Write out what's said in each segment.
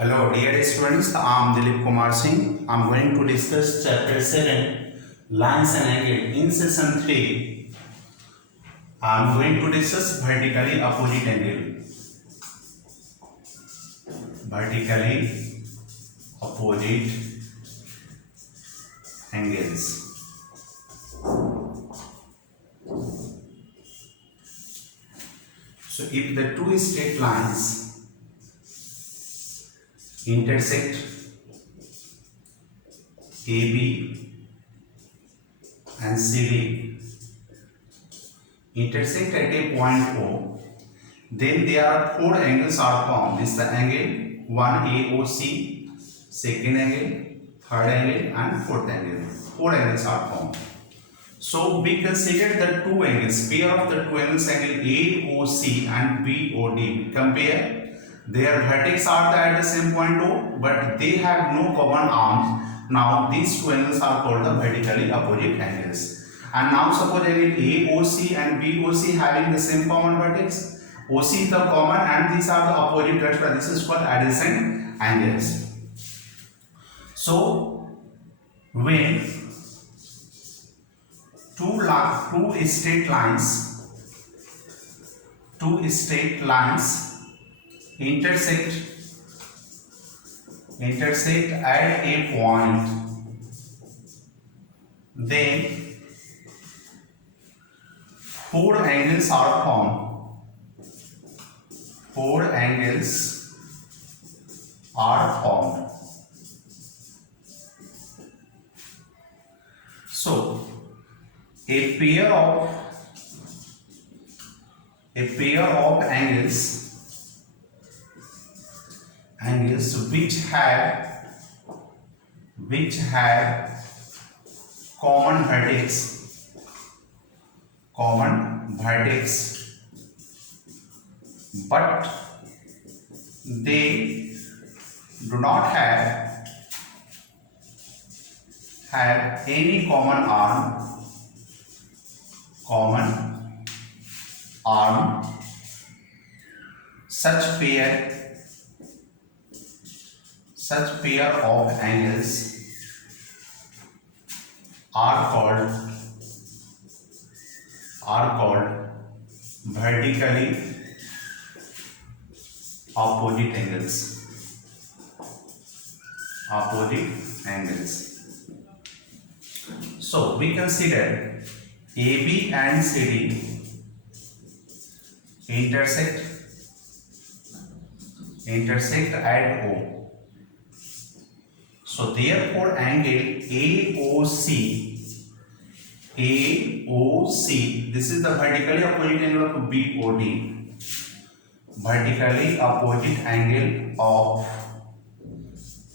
Hello dear students, I am Dilip Kumar Singh. I am going to discuss chapter 7 lines and angle. In session 3, I am going to discuss vertically opposite angle. Vertically opposite angles. So if the two straight lines intersect AB and CD intersect at a point O, then there are four angles are formed. This is the angle 1 AOC, second angle, third angle and fourth angle. Four angles are formed. So we consider the two angles, pair of the two angles, angle AOC and BOD. Compare. Their vertex are at the same point O, but they have no common arms. Now these two angles are called the vertically opposite angles. And now suppose angle AOC and BOC having the same common vertex. OC is the common and these are the opposite. That's why this is called adjacent angles. So when two straight lines intersect at a point, then four angles are formed. Four angles are formed. So a pair of angles which have common vertex, but they do not have any common arm. Such pair of angles are called vertically opposite angles. So we consider AB and CD intersect at O. So therefore angle AOC, this is the vertically opposite angle of BOD. Vertically opposite angle of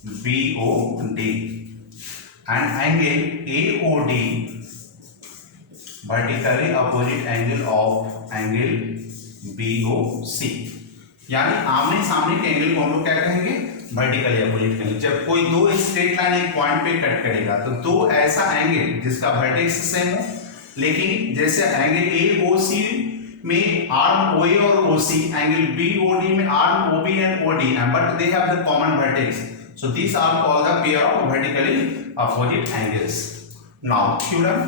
BOD and angle AOD, vertically opposite angle of angle BOC. यानी आमने सामने के angle को हम लोग क्या कहेंगे, vertically opposite कहेंगे. जब कोई दो स्ट्रेट लाइन एक पॉइंट पे कट करेगा तो दो ऐसा एंगल जिसका वर्टेक्स सेम हो, लेकिन जैसे एंगल AOC में आर्म OA और OC, एंगल BOD में आर्म OB एंड OD है, but they have the common vertex. So these are called the pair of vertically opposite angles. Now theorem.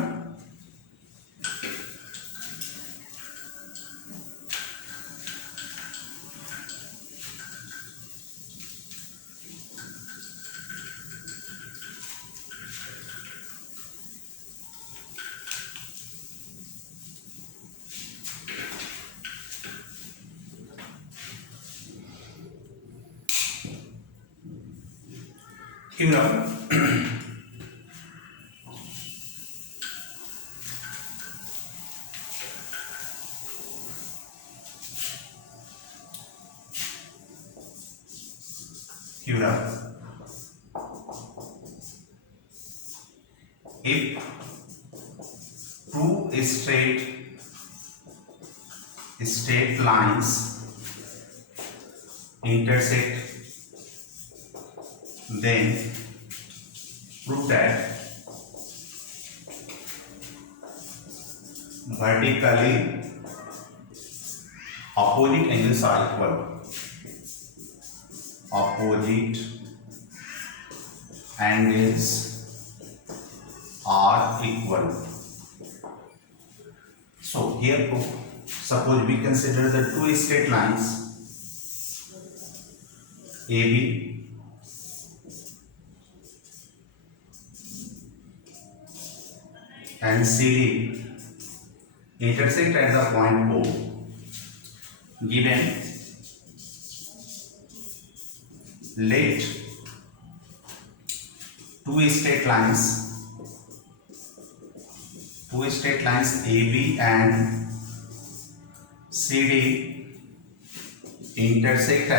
If two straight lines intersect, then prove that vertically opposite angles are equal. opposite angles are equal. So here proof. Suppose we consider the two straight lines AB and CD intersect at the point O. Given, let two straight lines AB and CD intersect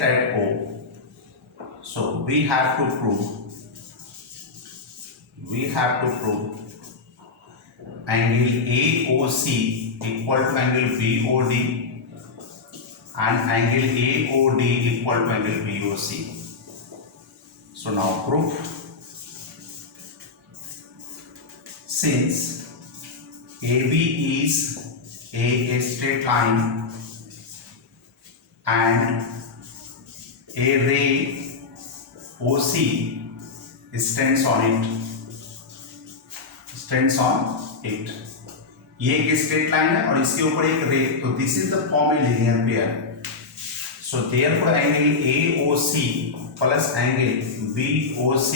at O. So we have to prove angle AOC equal to angle BOD and angle AOD equal to angle BOC. So now proof. Since AB is a straight line and a ray OC stands on it. ये एक straight line है और इसके ऊपर एक रे, तो this is the form a linear pair. So therefore angle AOC plus angle BOC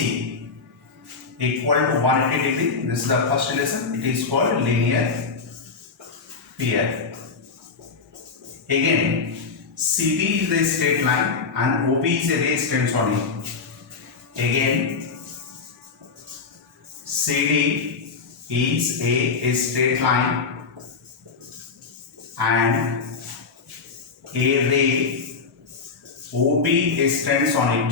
equal to 180 degree. This is the first relation. It is called linear pair. Again, CD is a straight line and OB is a ray stands on it. Again, CD is a straight line and a ray OB stands on it.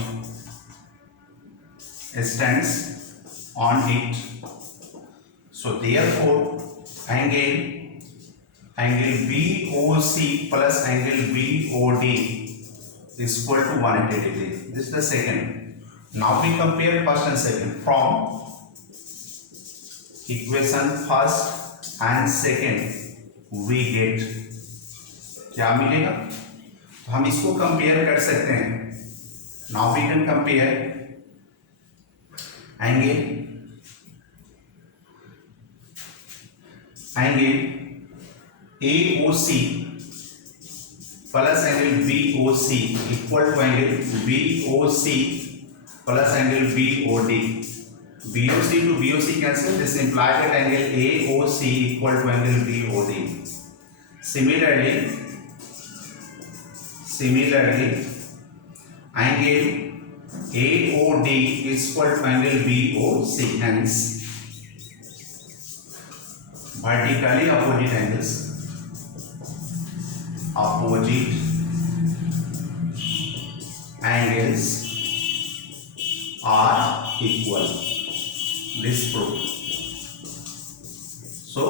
So therefore angle BOC plus angle BOD is equal to 180 degree. This is the second. Now we compare first and second. From equation first and second we get क्या मिलेगा, तो हम इसको compare कर सकते हैं. Now we can compare angle AOC plus angle BOC equal to angle BOC plus angle BOD. BOC to BOC cancel. This implies that angle AOC equal to angle BOD. Similarly, angle AOD is equal to angle BOC. Hence, vertically opposite angles are equal. This proof. So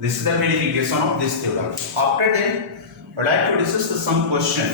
this is the verification of this theorem. After that, I would like to discuss some question.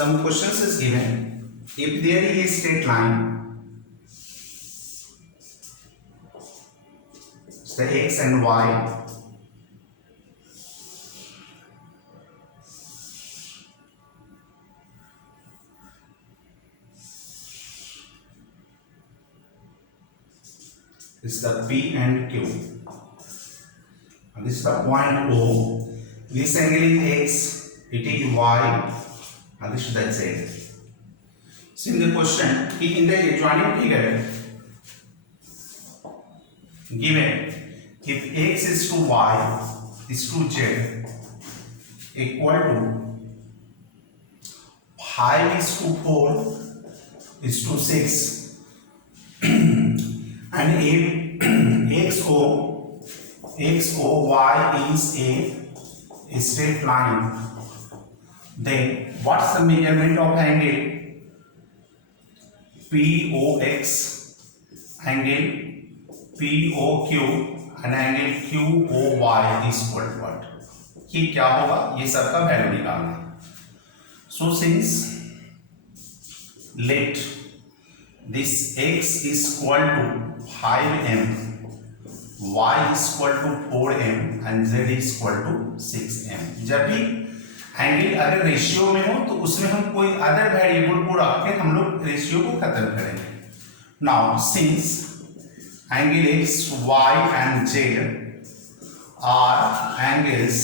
Some questions is given. If there is a straight line, the x and y, this is the P and Q, and this is the point O. This angle is x, it is y, and this is the z. See the question, in the adjoining figure given, if x is to y is to z equal to 5 is to 4 is to 6 and if x o y is a straight line, then what's the measurement of angle POX, angle POQ and angle QOY is equal to what? ये क्या होगा? ये सबका value निकालना है. So since let this x is equal to 5m, y is equal to 4m and z is equal to 6m. जब भी angle अगर रेशियो में हो तो उसमें हम कोई अदर वेरिएबल को रख के हम लोग रेशियो को खत्म करेंगे. Now since angle x, y and z are angles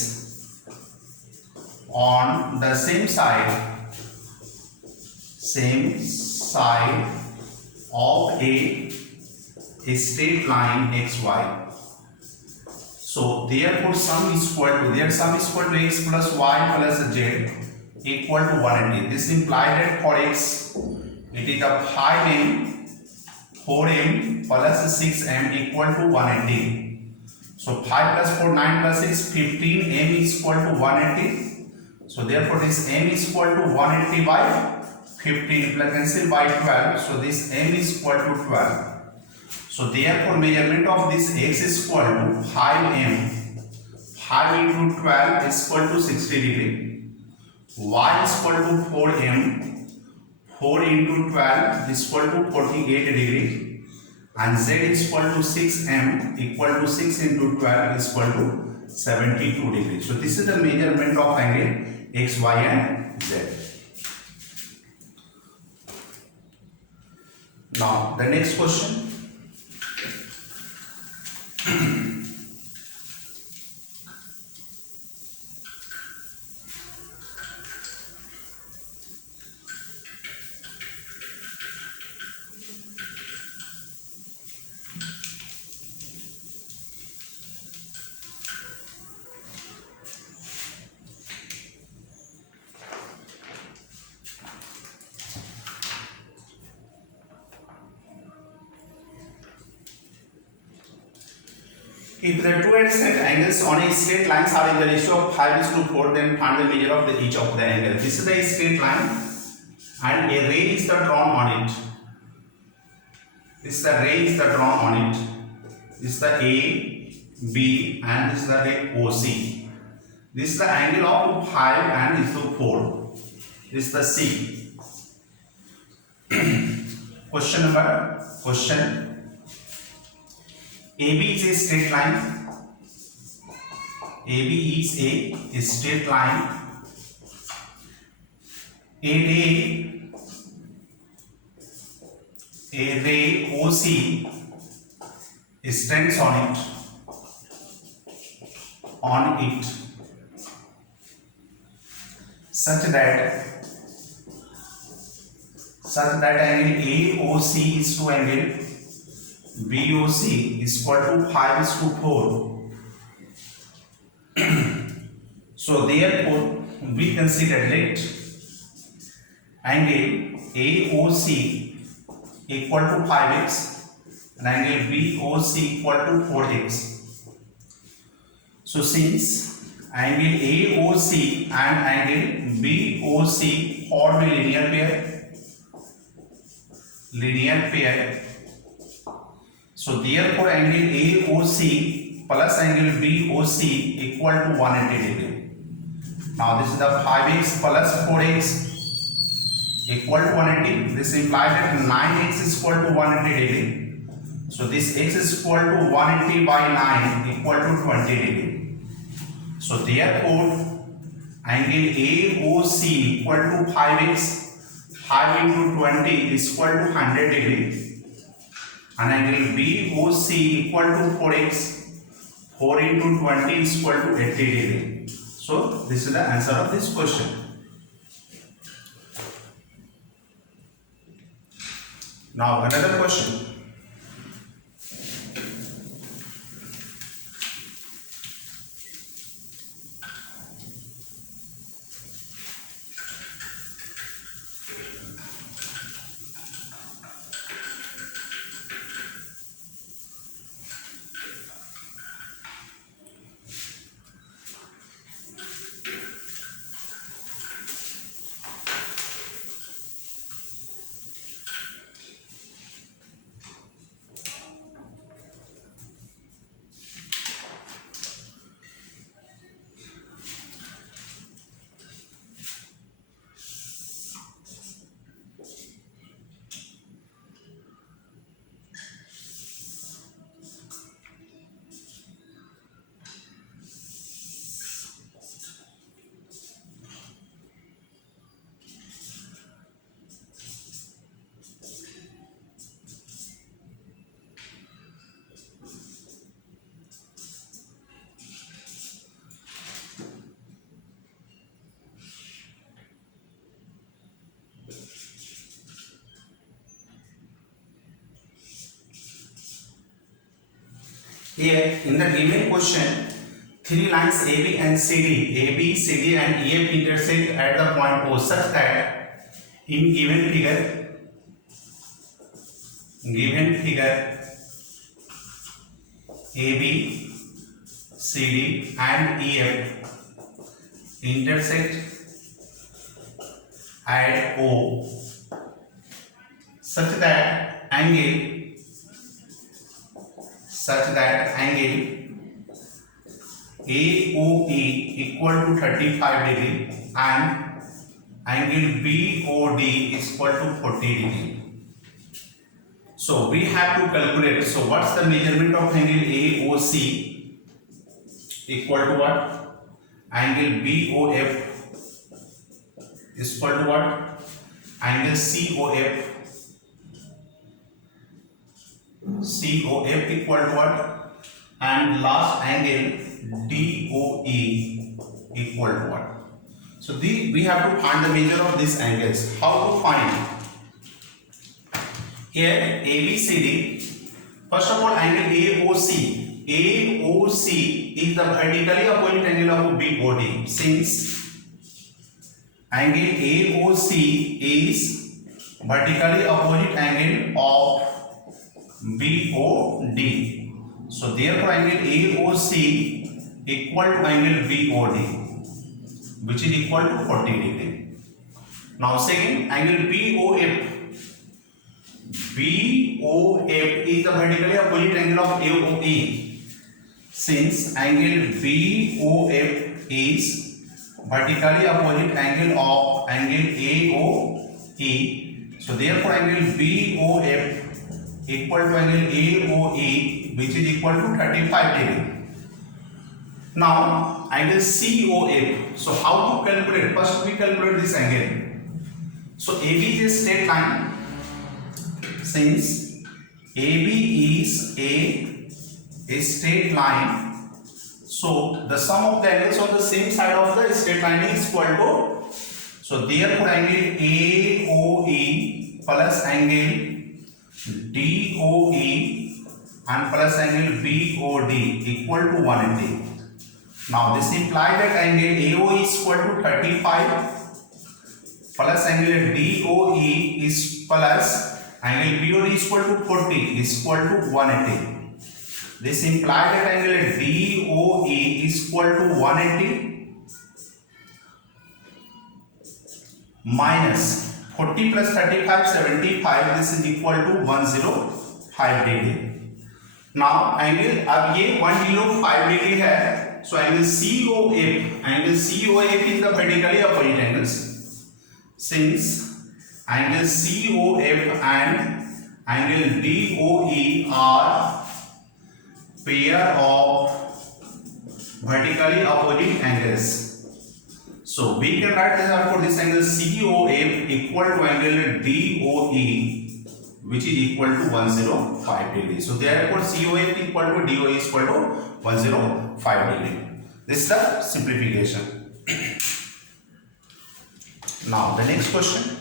on the same side of a straight line xy. So therefore sum is equal to x plus y plus z equal to 180. This implies that for x it is the 5m 4m plus 6m equal to 180. So 5 plus 4 9 plus 6 15m is equal to 180. So therefore this m is equal to 180 by 15 plus cancel by 12. So this m is equal to 12. So therefore measurement of this x is equal to 5m. 5 into 12 is equal to 60 degree. Y is equal to 4m. 4 into 12 is equal to 48 degree. And z is equal to 6m equal to 6 into 12 is equal to 72 degree. So this is the measurement of angle x, y and z. Now the next question. If the two adjacent angles on a straight line are in the ratio of 5:4, then find the measure of each of the angle. This is the straight line and a ray is drawn on it. This is the ray is drawn on it. This is the A, B and this is the ray OC. This is the angle of 5 and this is 4. This is the C. Question. AB is a straight line. AB is a straight line. A ray OC stands on it such that angle AOC is to angle BOC is equal to 5:4. So therefore we consider let angle AOC equal to 5x and angle BOC equal to 4x. So since angle AOC and angle BOC form a linear pair, so therefore angle AOC plus angle BOC equal to 180 degree. Now this is the 5x plus 4x equal to 180. This implies that 9x is equal to 180 degree. So this x is equal to 180 by 9 equal to 20 degree. So therefore angle AOC equal to 5x, 5 into 20 is equal to 100 degree. And angle BOC equal to 4x, 4 into 20 is equal to 80 degree. So this is the answer of this question. Now another question. Here in the given question, three lines AB and CD, AB, CD and EF intersect at the point O such that in given figure AB, CD and EF intersect at O such that angle AOE equal to 35 degree and angle BOD is equal to 40 degree. So we have to calculate. So what's the measurement of angle AOC equal to what? Angle BOF is equal to what? Angle COF equal to what? And last angle DOE equal to what? So we have to find the measure of these angles. How to find? Here ABCD. First of all, angle AOC. AOC is the vertically opposite angle of BOD. Since angle AOC is vertically opposite angle of BOD. So therefore angle AOC equal to angle BOD, which is equal to 40 degree. Now second, angle BOF. BOF is the vertically opposite angle of AOE. Since angle BOF is vertically opposite angle of angle AOE, so therefore angle BOF equal to angle AOE, which is equal to 35 degree. Now angle COF. So how to calculate? First we calculate this angle. So AB is a straight line. Since AB is a straight line, so the sum of the angles on the same side of the straight line is equal to. So therefore angle AOE plus angle DOE and plus angle BOD equal to 180. Now this implies that angle AOE is equal to 35 plus angle DOE is plus angle BOD is equal to 40 is equal to 180. This implies that angle DOE is equal to 180 minus 40 plus 35 75. This is equal to 105 degree. Now angle अब ये 105 degree है, so angle COF is the vertically opposite angles. Since angle COF and angle DOE are pair of vertically opposite angles. So we can write this out for this angle COF equal to angle DOE, which is equal to 105 degree. So therefore COF equal to DOE is equal to 105 degree. This is the simplification. Now the next question.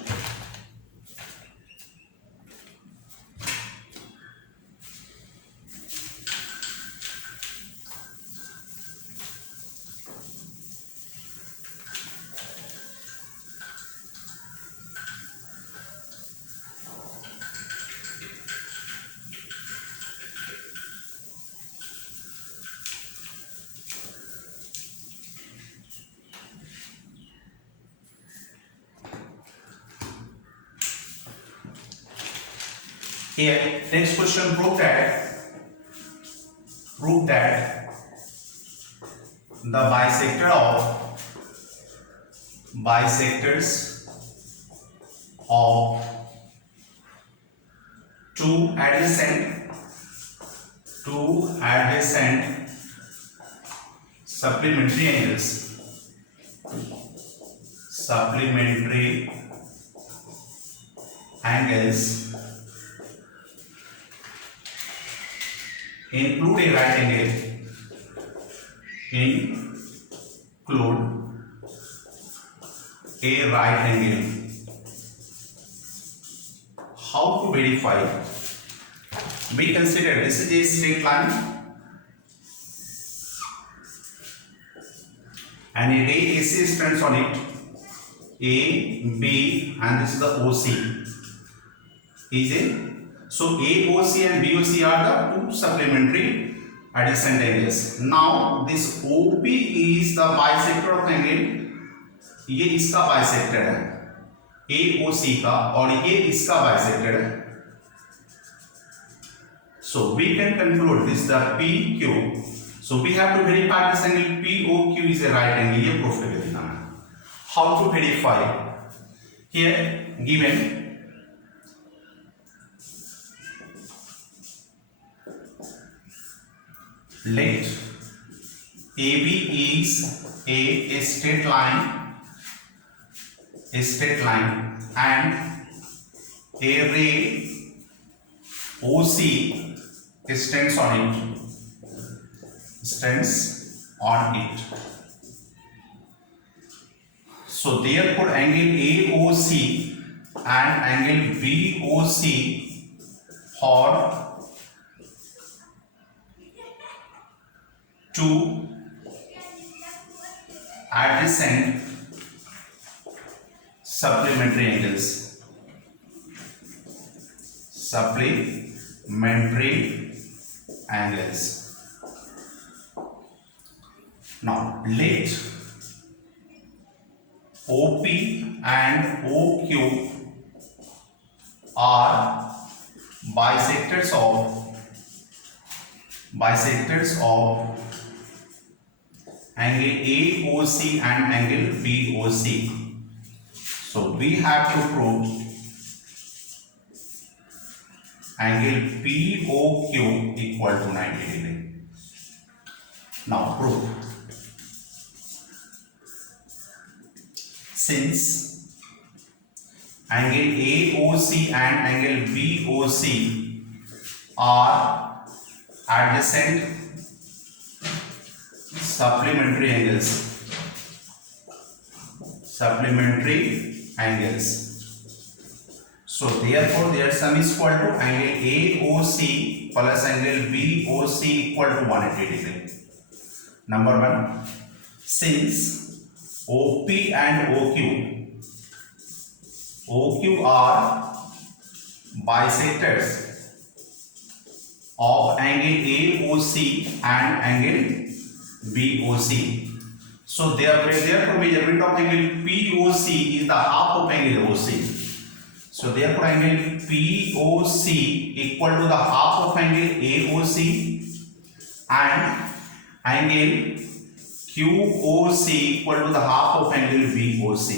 Here, next question, prove that the bisectors of two adjacent supplementary angles include a right angle. How to verify? We consider this is a straight line and a ray AC stands on it. A, B, and this is the OC. So AOC and BOC are the two supplementary adjacent angles. Now this OP is the bisector of angle. ये इसका bisector है AOC का और ये इसका bisector है. So we can conclude this the PQ. So we have to verify this angle POQ is a right angle. ये proof करके दिखाना है. How to verify? Here given let AB is a straight line and a ray OC stands on it. So therefore angle AOC and angle BOC for two adjacent supplementary angles. Now let OP and OQ are bisectors of angle AOC and angle BOC. So we have to prove angle POQ equal to 90 degree. Now prove. Since angle AOC and angle BOC are adjacent supplementary angles. So therefore their sum is equal to angle AOC plus angle BOC equal to 180 degree. Number 1, since OP and OQ are bisectors of angle AOC and angle BOC. So therefore measurement of angle POC is the half of angle OC. So therefore angle POC equal to the half of angle AOC and angle QOC equal to the half of angle BOC.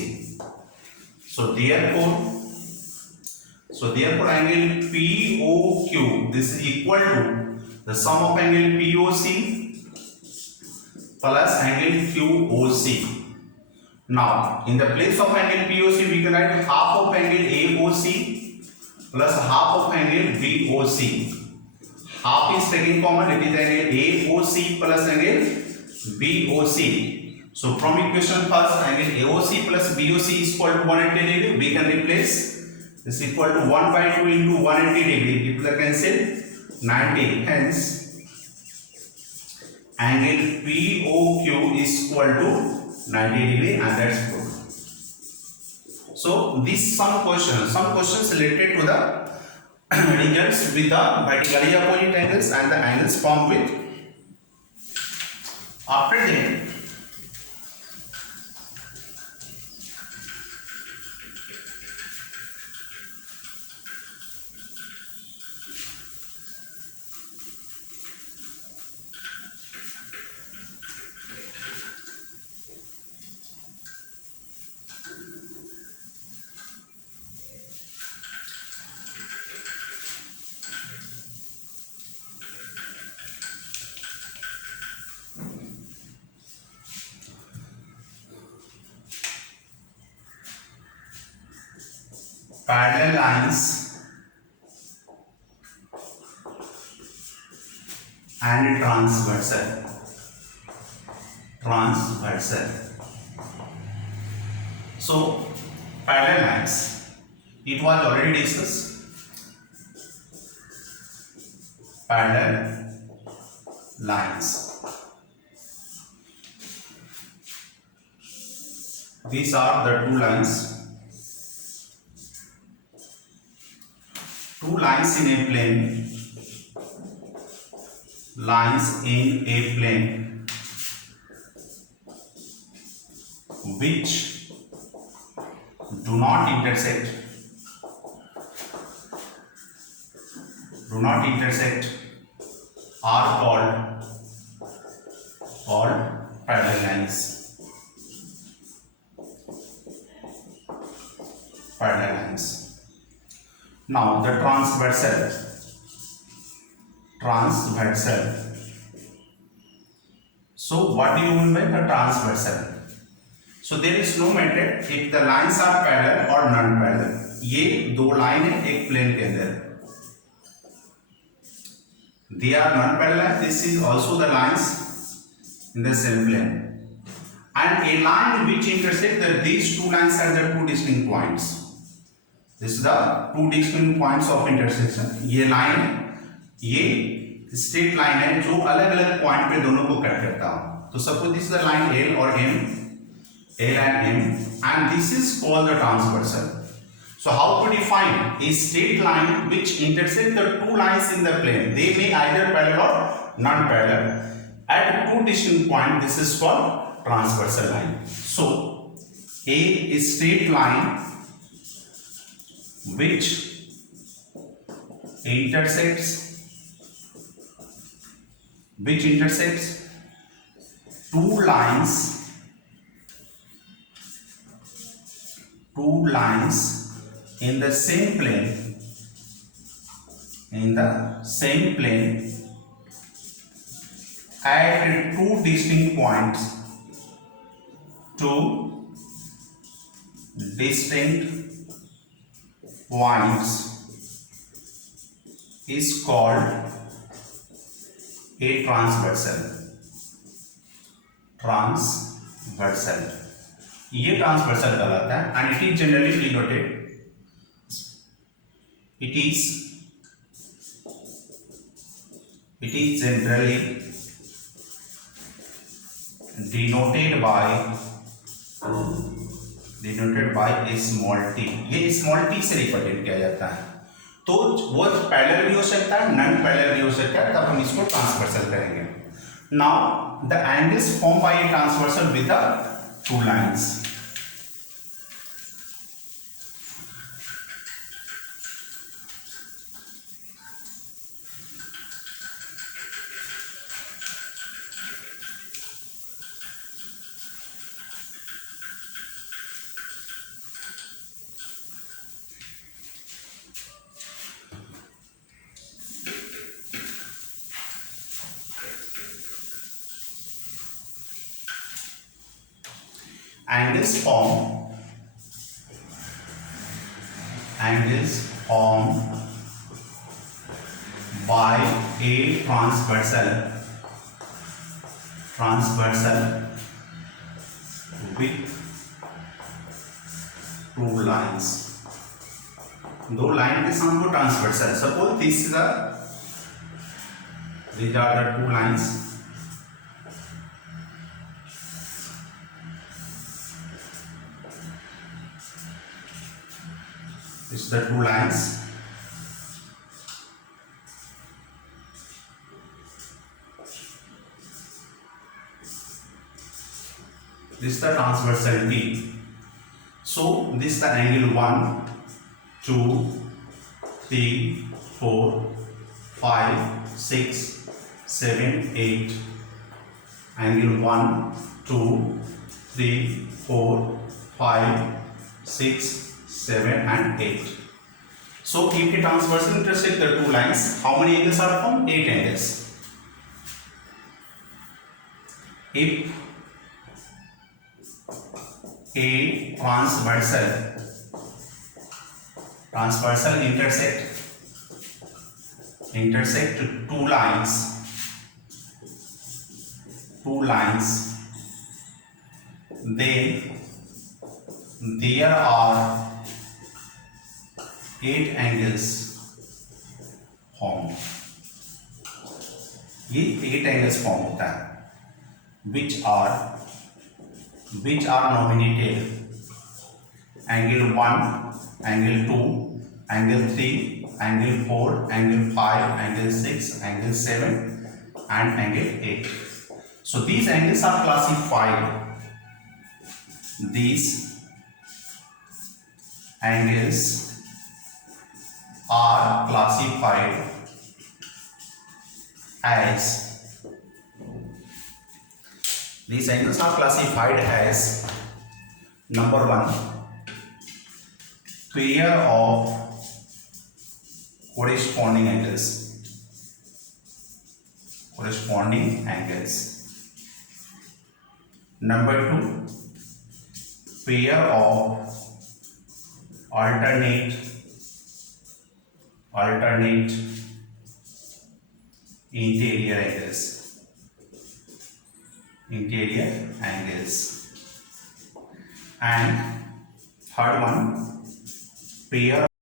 So therefore angle POQ, this is equal to the sum of angle POC plus angle QOC. Now in the place of angle POC we can write half of angle AOC plus half of angle BOC. Half is taken common, it is angle AOC plus angle BOC. So from equation first, angle AOC plus BOC is equal to 180 degree. We can replace this equal to 1/2 into 180 degree. If we cancel 90, hence angle POQ is equal to 90 degree, and that's good. So these some questions related to the results with the vertically opposite angles and the angles formed with. After that, parallel lines and transversal. So parallel lines, it was already discussed. Parallel lines, these are the two lines in a plane, which do not intersect are called parallel lines. Now the transversal. So what do you mean by the transversal? So there is no matter if the lines are parallel or non-parallel. ये दो line है एक plane के अंदर. They are non-parallel. This is also the lines in the same plane. And a line which intersect these two lines are the two distinct points. This is the two distinct points of intersection. ये line ये straight line है जो अलग अलग point पे दोनों को cut करता हो. तो suppose this is the line L और M, L and M, and this is called the transversal. So how to define a straight line which intersect the two lines in the plane? They may either parallel or non-parallel. At two distinct points, this is called transversal line. So a straight line which intersects two lines in the same plane at two distinct points is called a transversal. ये transversal कहलाता है and it is generally denoted. It is generally denoted by a small t. ये small t से represent किया जाता है. तो वो पैरेलल भी हो सकता है, नॉन पैरेलल भी हो सकता है, तब हम इसको ट्रांसवर्सल करेंगे. Now the angles form by a transversal with the two lines. Angles formed by a transversal with two lines. दो लाइन के साथ को transversal. Suppose these are the two lines. This is the two lines. This is the transversal T. So this is the angle 1, 2, 3, 4, 5, 6, 7, 8. Angle 1, 2, 3, 4, 5, 6, 7 and 8. So if a transversal intersect the two lines, how many angles are formed? 8 angles. If a transversal transversal intersect two lines, then there are 8 angles formed. ये 8 angles form होता है which are nominated angle 1, angle 2, angle 3, angle 4, angle 5, angle 6, angle 7 and angle 8. So these angles are classified. These angles are classified as number 1, pair of corresponding angles. Number 2, pair of alternate interior angles. And third one, pair